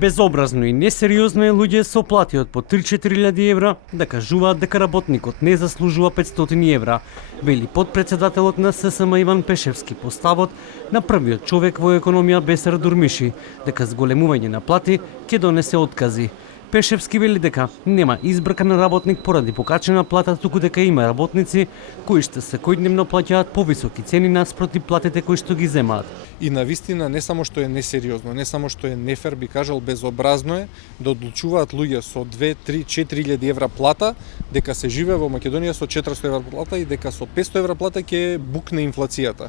Безобразно и несериозно е луѓе со плати од по 3-4.000 евра да кажуваат дека работникот не заслужува 500 евра, вели подпредседателот на ССМ Иван Пешевски по ставот на првиот човек во економија Бесар Дурмиши, дека зголемување на плати ќе донесе откази. Пешевски вели дека нема избркан работник поради покачена плата, туку дека има работници кои што секојдневно плаќаат повисоки цени наспроти платите кои што ги земаат. И навистина не само што е несериозно, не само што е нефер, би кажал безобразно е да одлучуваат луѓе со 2, 3, 4.000 евра плата, дека се живее во Македонија со 400 евра плата и дека со 500 евра плата ќе букне инфлацијата.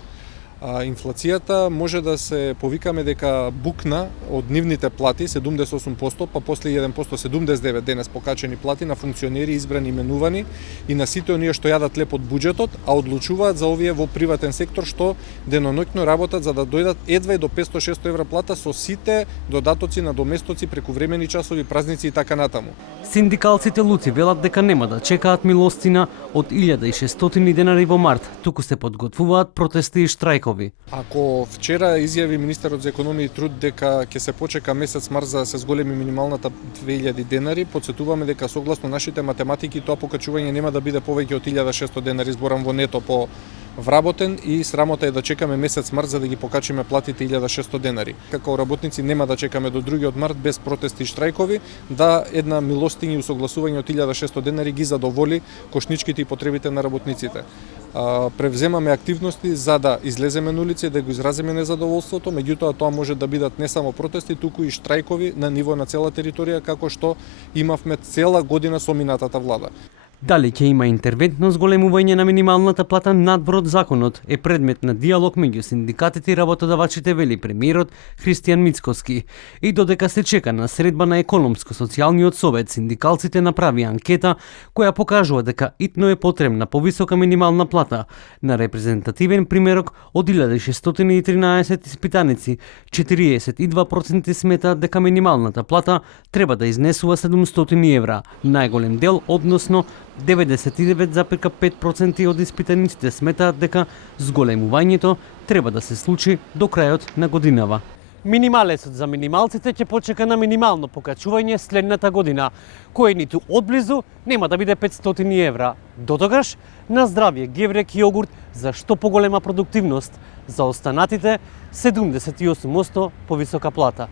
Инфлацијата може да се повикаме дека букна од нивните плати 78%, па после 1% 79 денес покачени плати на функционери избрани именувани и на сите оние што јадат леп од буџетот, а одлучуваат за овие во приватен сектор што деноноќно работат за да дојдат едва и до 500-600 евра плата со сите додатоци на доместоци, прекувремени часови, празници и така натаму. Синдикалците луци велат дека нема да чекаат милостина од 1600 денари во март, туку се подготвуваат протести и штрајкови. Ако вчера изјави министерот за економија и труд дека ќе се почека месец март за да се зголеми минималната 2000 денари, потсетуваме дека согласно нашите математики тоа покачување нема да биде повеќе од 1600 денари, зборам во нето по вработен, и срамота е да чекаме месец март за да ги покачиме платите 1600 денари. Како работници нема да чекаме до 2 март без протести и штрајкови, да една милостиња и усогласување од 1600 денари ги задоволи кошничките и потребите на работниците. Превземаме активности за да излеземе на улица и да го изразиме незадоволството, меѓутоа тоа може да бидат не само протести, туку и штрајкови на ниво на цела територија, како што имавме цела година со минатата влада. Дали ќе има интервентно зголемување на минималната плата надвор од законот е предмет на диалог меѓу синдикатите и работодавачите, вели премиерот Христијан Мицкоски. И додека се чека на средба на економско-социјалниот совет, синдикалците направи анкета која покажува дека итно е потребна повисока минимална плата. На репрезентативен примерок од 1613 испитаници, 42% сметаат дека минималната плата треба да изнесува 700 евра. Најголем дел, односно 99,5% од испитаниците сметаат дека зголемувањето треба да се случи до крајот на годинава. Минималецот за минималците ќе почека на минимално покачување следната година, кој ниту одблизу нема да биде 500 евра. Дотогаш, на здравје геврек и јогурт за што поголема продуктивност, за останатите 78% повисока плата.